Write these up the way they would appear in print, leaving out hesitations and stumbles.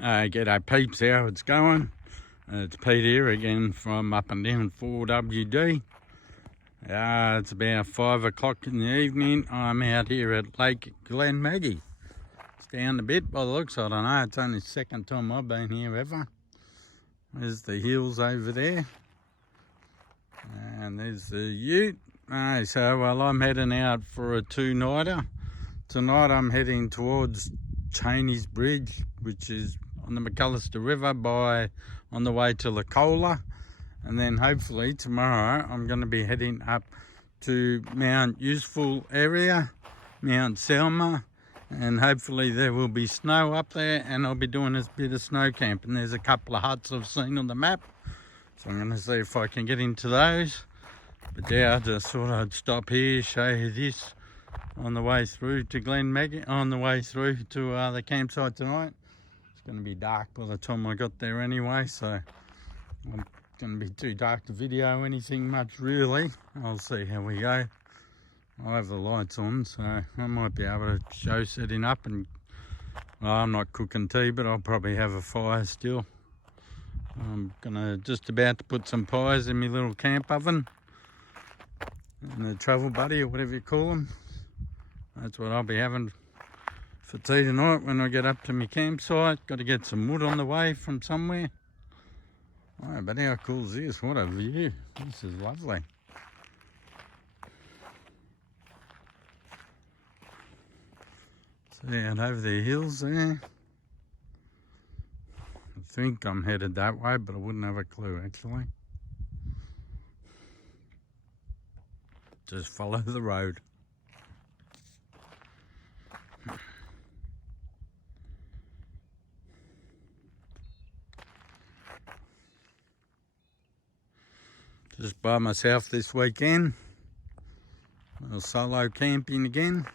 G'day peeps, how it's going? It's Pete here again from up and down 4WD. It's about 5 o'clock in the evening. I'm out here at Lake Glenmaggie. It's down a bit by the looks, I don't know, it's only the second time I've been here ever. There's the hills over there. And there's the ute. Well, I'm heading out for a two-nighter. Tonight I'm heading towards Cheney's Bridge, which is on the McAllister River on the way to Lacola. And then hopefully tomorrow I'm going to be heading up to Mount Useful area, Mount Selma, and hopefully there will be snow up there and I'll be doing a bit of snow camping. There's a couple of huts I've seen on the map, so I'm going to see if I can get into those. But yeah, I just thought I'd stop here, show you this on the way through to Glenmaggie, on the way through to the campsite tonight. It's going to be dark by the time I got there anyway, so it's going to be too dark to video anything much really. I'll see how we go. I'll have the lights on, so I might be able to show setting up, and well, I'm not cooking tea, but I'll probably have a fire still. I'm just about to put some pies in my little camp oven, in the travel buddy or whatever you call them. That's what I'll be having for tea tonight when I get up to my campsite. Got to get some wood on the way from somewhere. Oh, but how cool is this? What a view. This is lovely. See out over the hills there. I think I'm headed that way, but I wouldn't have a clue actually. Just follow the road. Just by myself this weekend. A little solo camping again.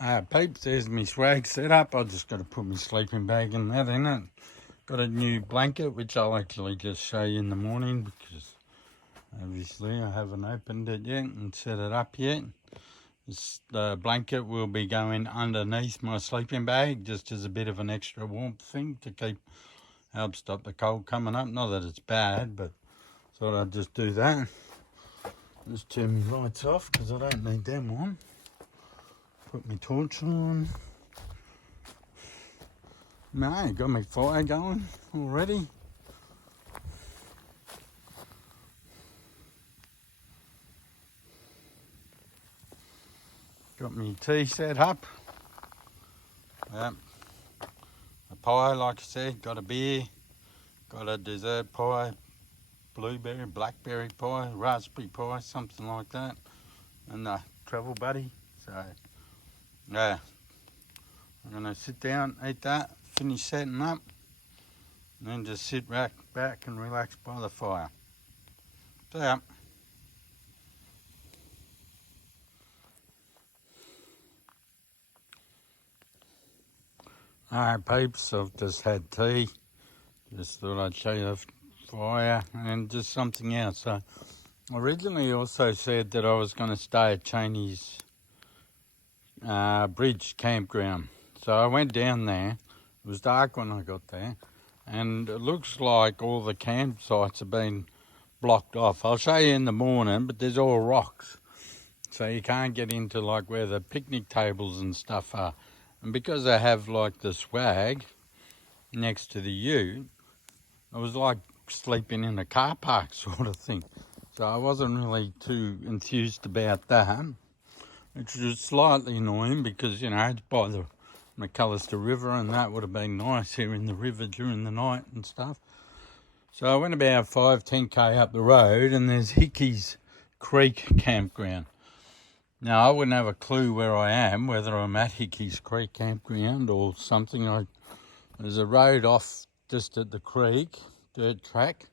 Peeps, there's my swag set up. I just got to put my sleeping bag and that in it. Got a new blanket, which I'll actually just show you in the morning because obviously I haven't opened it yet and set it up yet. The blanket will be going underneath my sleeping bag just as a bit of an extra warmth thing to help stop the cold coming up. Not that it's bad, but thought I'd just do that. Just turn my lights off because I don't need them on. Put my torch on. No, got my fire going already. Got my tea set up. Yep. A pie, like I said, got a beer, got a dessert pie, blueberry, blackberry pie, raspberry pie, something like that, and a travel buddy. So, yeah, I'm going to sit down, eat that, finish setting up, and then just sit back and relax by the fire. So, yeah. Alright peeps, I've just had tea. Just thought I'd show you the fire and just something else. So, originally also said that I was going to stay at Cheney's Bridge campground. So I went down there. It was dark when I got there. And it looks like all the campsites have been blocked off. I'll show you in the morning, but there's all rocks. So you can't get into like where the picnic tables and stuff are. And because I have like the swag next to the ute, it was like sleeping in a car park sort of thing. So I wasn't really too enthused about that, which was slightly annoying because, you know, it's by the McAllister River and that would have been nice here in the river during the night and stuff. So I went about 5-10k up the road and there's Hickey's Creek campground. Now, I wouldn't have a clue where I am, whether I'm at Hickey's Creek campground or something. There's a road off just at the creek, dirt track.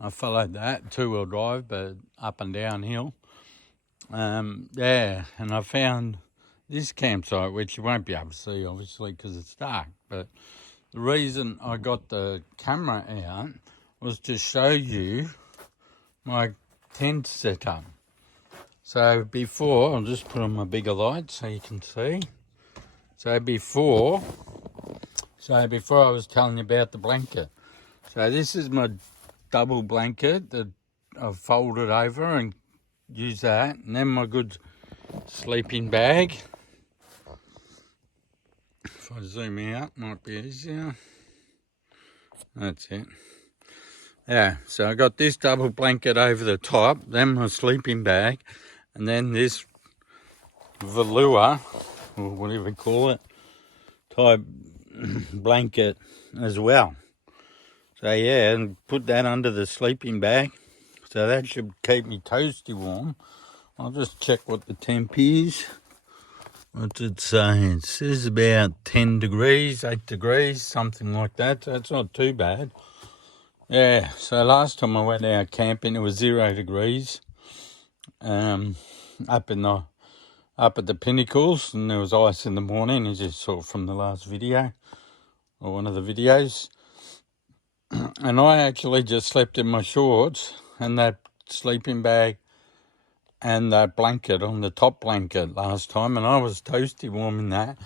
I followed that, two-wheel drive, but up and downhill. Yeah, and I found this campsite, which you won't be able to see, obviously, because it's dark. But the reason I got the camera out was to show you my tent setup. So before, I'll just put on my bigger light so you can see. So before I was telling you about the blanket. So this is my double blanket that I've folded over and use that. And then my good sleeping bag. If I zoom out, might be easier. That's it. Yeah, so I got this double blanket over the top, then my sleeping bag, and then this velour, or whatever you call it, type blanket as well. So yeah, and put that under the sleeping bag. So that should keep me toasty warm. I'll just check what the temp is. What's it say? It says about 10 degrees, 8 degrees, something like that. So it's not too bad. Yeah, so last time I went out camping, it was 0 degrees. Up at the pinnacles, and there was ice in the morning, as you saw from the last video, or one of the videos. And I actually just slept in my shorts and that sleeping bag and that blanket on the top blanket last time, and I was toasty warm in that.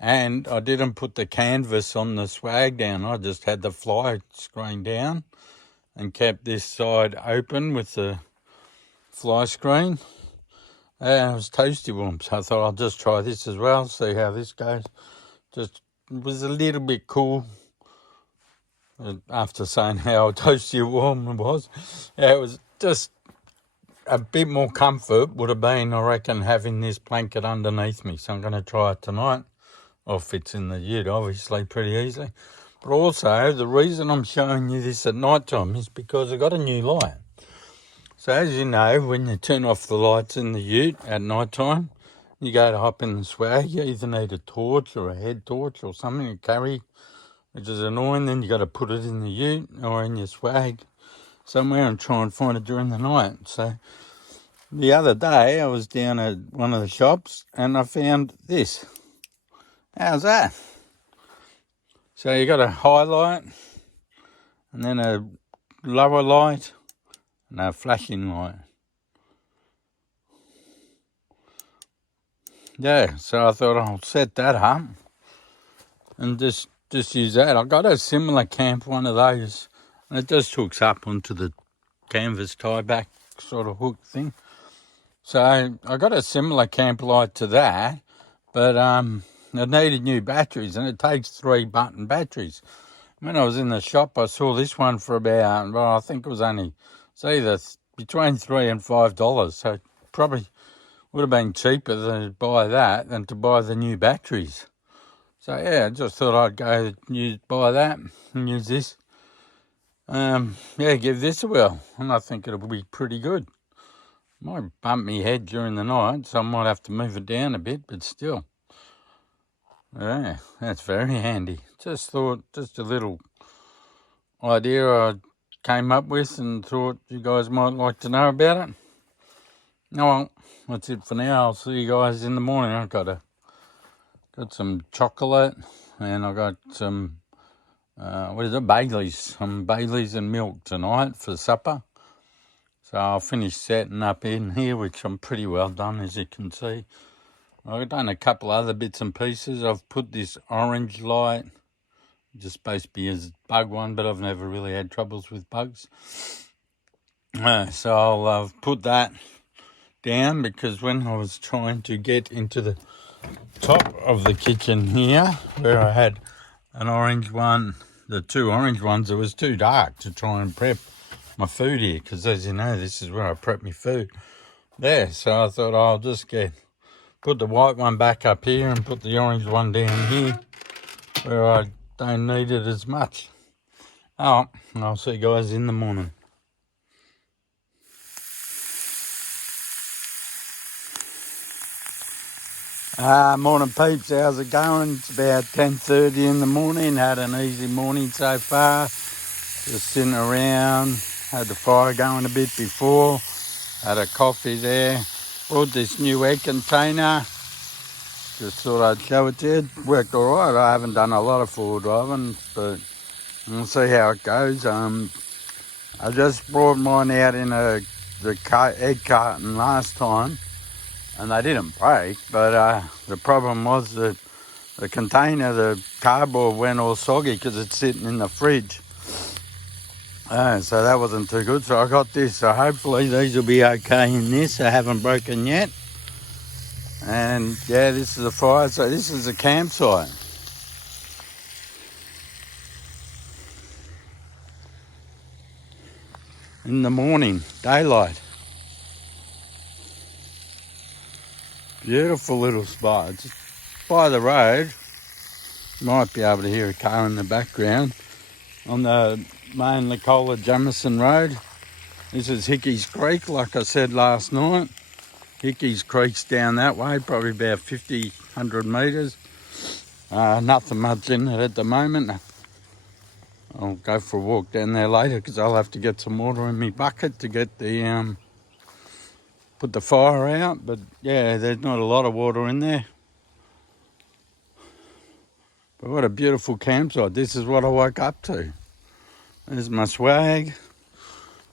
And I didn't put the canvas on the swag down. I just had the fly screen down and kept this side open with the fly screen. And it was toasty warm, so I thought I'll just try this as well, see how this goes. Just it was a little bit cool after saying how toasty warm it was. Yeah, it was just a bit more comfort would have been, I reckon, having this blanket underneath me. So I'm going to try it tonight. Well, fits in the ute, obviously, pretty easily. But also, the reason I'm showing you this at night time is because I got a new light. So as you know, when you turn off the lights in the ute at night time, you go to hop in the swag, you either need a torch or a head torch or something to carry, which is annoying. Then you got to put it in the ute or in your swag somewhere and try and find it during the night. So the other day I was down at one of the shops and I found this. How's that? So you got a highlight and then a lower light and a flashing light. Yeah, so I thought I'll set that up and just use that. I got a similar camp, one of those, and it just hooks up onto the canvas tie back sort of hook thing. So I got a similar camp light to that, but it needed new batteries, and it takes 3-button batteries. When I was in the shop, I saw this one for about, well, I think it's either between $3 and $5, so probably would have been cheaper to buy that than to buy the new batteries. So yeah, I just thought I'd go buy that and use this. Give this a whirl, and I think it'll be pretty good. Might bump me head during the night, so I might have to move it down a bit, but still. Yeah, that's very handy. Just a little idea I came up with and thought you guys might like to know about it. Oh well, that's it for now. I'll see you guys in the morning. I've got some chocolate and I got some Baileys. Some Baileys and milk tonight for supper. So I'll finish setting up in here, which I'm pretty well done, as you can see. I've done a couple other bits and pieces. I've put this orange light, just supposed to be a bug one, but I've never really had troubles with bugs. So I'll put that down, because when I was trying to get into the top of the kitchen here, where I had an orange one, the 2 orange ones, it was too dark to try and prep my food here, because as you know, this is where I prep my food. There, so I thought I'll just put the white one back up here and put the orange one down here where I don't need it as much. Oh, I'll see you guys in the morning. Morning peeps, how's it going? It's about 10:30 in the morning. Had an easy morning so far. Just sitting around, had the fire going a bit before, had a coffee there. Bought this new egg container. Just thought I'd show it to you. It worked all right. I haven't done a lot of forward driving, but we'll see how it goes. I just brought mine out in the egg carton last time, and they didn't break, but the problem was that the container, the cardboard went all soggy because it's sitting in the fridge. So that wasn't too good. So I got this. So hopefully these will be okay in this. They haven't broken yet. And yeah, this is a fire. So this is a campsite. In the morning, daylight. Beautiful little spot. Just by the road. Might be able to hear a car in the background. On the main Nicola Jamison Road. This is Hickey's Creek, like I said last night. Hickey's Creek's down that way, probably about 50, 100 metres. Nothing much in it at the moment. I'll go for a walk down there later because I'll have to get some water in my bucket to get the put the fire out. But yeah, there's not a lot of water in there. But what a beautiful campsite. This is what I woke up to. There's my swag.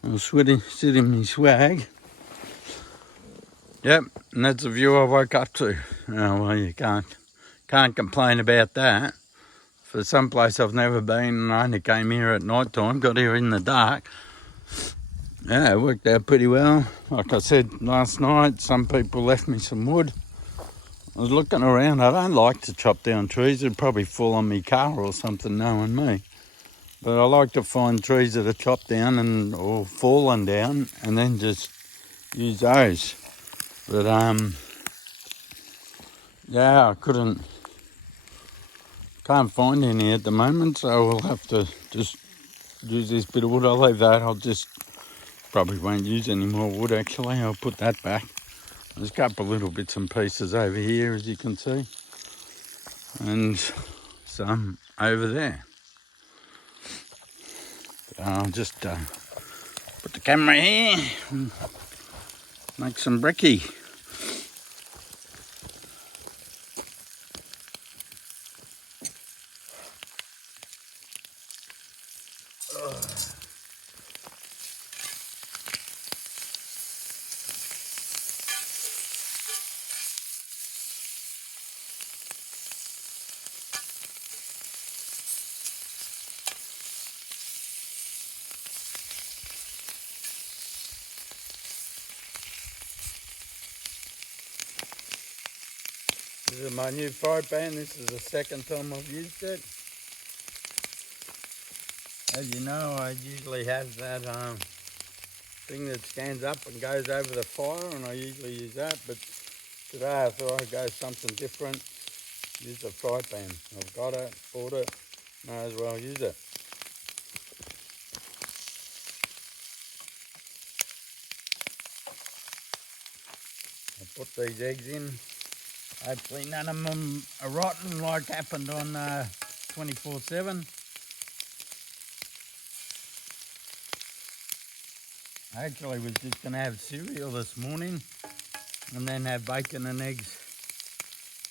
I'll sit in my swag. Yep, and that's the view I woke up to. Oh, well, you can't complain about that. For some place I've never been, and I only came here at night time, got here in the dark. Yeah, it worked out pretty well. Like I said last night, some people left me some wood. I was looking around. I don't like to chop down trees. It'd probably fall on my car or something, knowing me. But I like to find trees that are chopped down or fallen down, and then just use those. But yeah, I can't find any at the moment, so we'll have to just use this bit of wood. I'll leave that. Probably won't use any more wood actually. I'll put that back. There's a couple of little bits and pieces over here, as you can see, and some over there. I'll just put the camera here and make some brekkie. This is my new fry pan. This is the second time I've used it. As you know, I usually have that thing that stands up and goes over the fire, and I usually use that, but today I thought I'd go something different. Use the fry pan. I've got it, bought it, may as well use it. I put these eggs in. Hopefully none of them are rotten like happened on 24/7. I actually was just going to have cereal this morning and then have bacon and eggs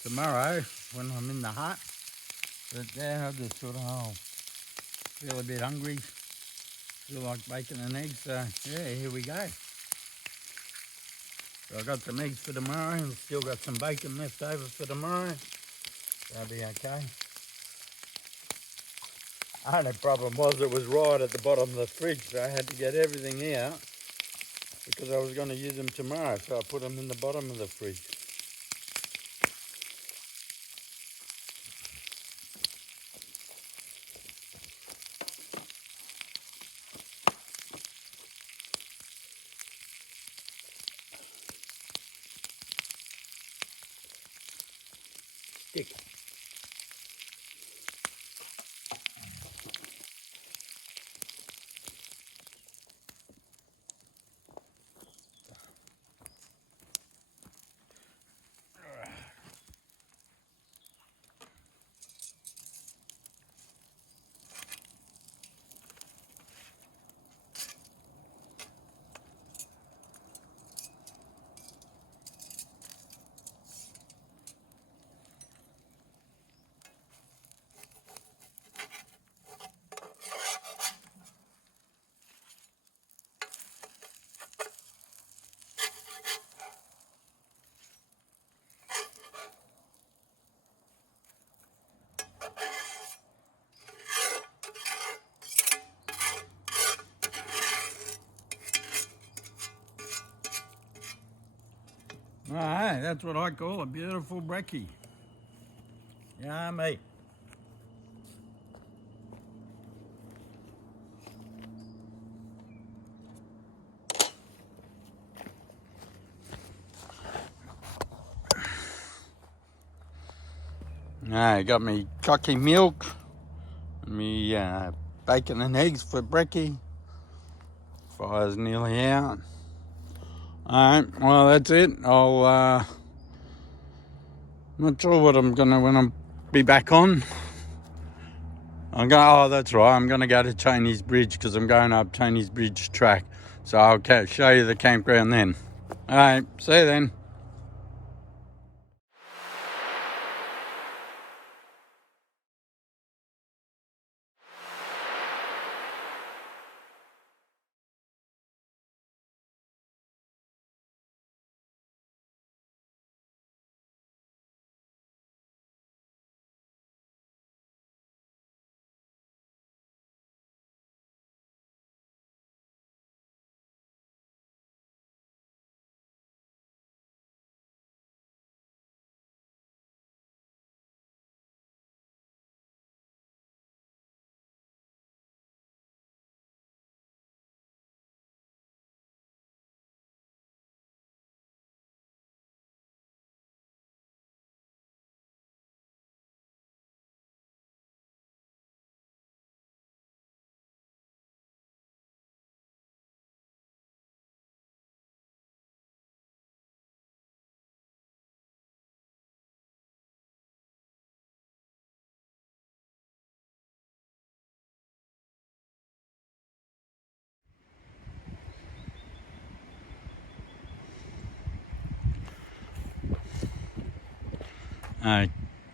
tomorrow when I'm in the hut. But yeah, I just thought, feel a bit hungry, feel like bacon and eggs, so yeah, here we go. So I got some eggs for tomorrow and still got some bacon left over for tomorrow. That'll be okay. The only problem was it was right at the bottom of the fridge, so I had to get everything out because I was going to use them tomorrow, so I put them in the bottom of the fridge. Stick. Alright, that's what I call a beautiful brekkie. Yummy. Got me cocky milk, me bacon and eggs for brekkie. Fire's nearly out. Alright, well that's it. I'll not sure what I'm gonna when I'm be back on. That's right, I'm gonna go to Cheney's Bridge because I'm going up Cheney's Bridge track. So I'll show you the campground then. Alright, see you then.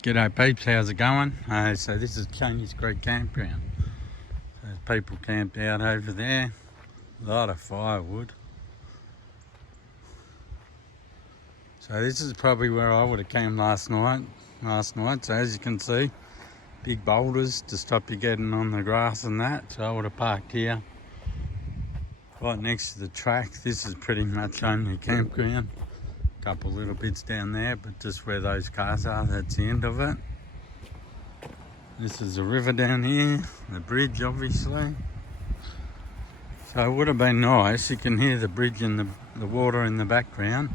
G'day peeps, how's it going? So this is Cheney's Creek Campground. There's people camped out over there, a lot of firewood. So this is probably where I would have camped last night. So as you can see, big boulders to stop you getting on the grass and that. So I would have parked here, right next to the track. This is pretty much only campground. A couple little bits down there, but just where those cars are, that's the end of it. This is the river down here, the bridge obviously. So it would have been nice, you can hear the bridge and the water in the background.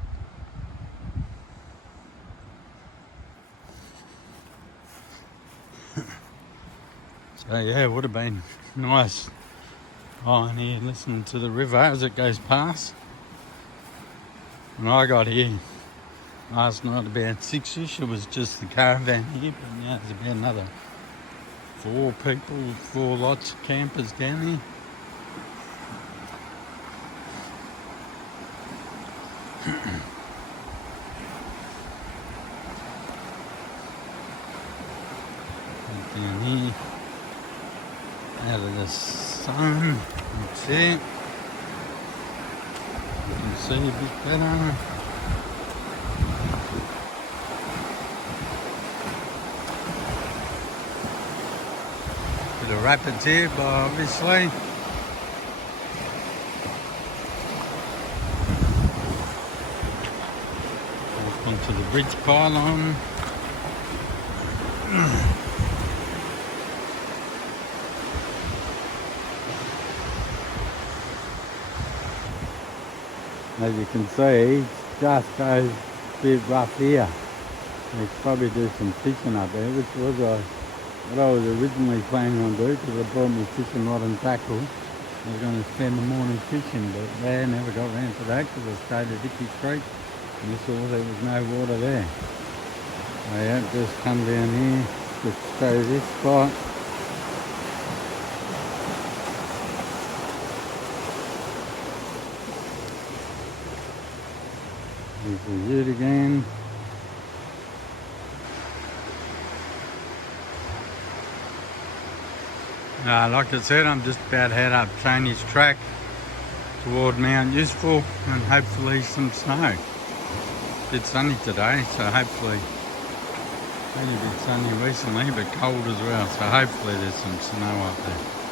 So yeah, it would have been nice lying here listening to the river as it goes past. When I got here last night about 6ish, it was just the caravan here, but now there's about another 4 people, 4 lots of campers down here. Down here, out of the sun, that's it. You can see a bit better. Bit of rapids here, but obviously. Onto the bridge pylon. As you can see, it just goes a bit rough here. They probably do some fishing up there, which was what I was originally planning on doing, because I brought my fishing rod and tackle. I was going to spend the morning fishing, but they never got around to that because I stayed at Vic High and I saw there was no water there. So yeah, just come down here, just show you this spot. Here's the ute again. Like I said, I'm just about to head up Cheney's track toward Mount Useful and hopefully some snow. A bit sunny today, so hopefully, been a bit sunny recently, but cold as well, so hopefully there's some snow up there.